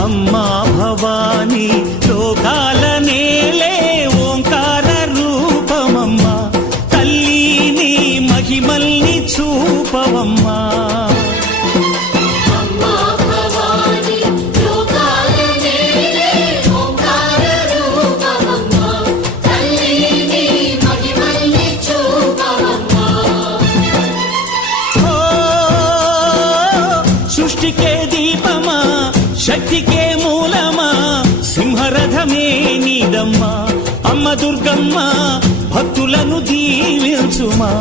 అమ్మా భవానీ లోకాల నేలే ఓంకార రూపమమ్మా తల్లి నీ మహిమల్ని చూపవమ్మా సృష్టికే దీపమా శక్తికే మూలమా సింహరథమే నీదమ్మా అమ్మ దుర్గమ్మ భక్తులను దీవించుమా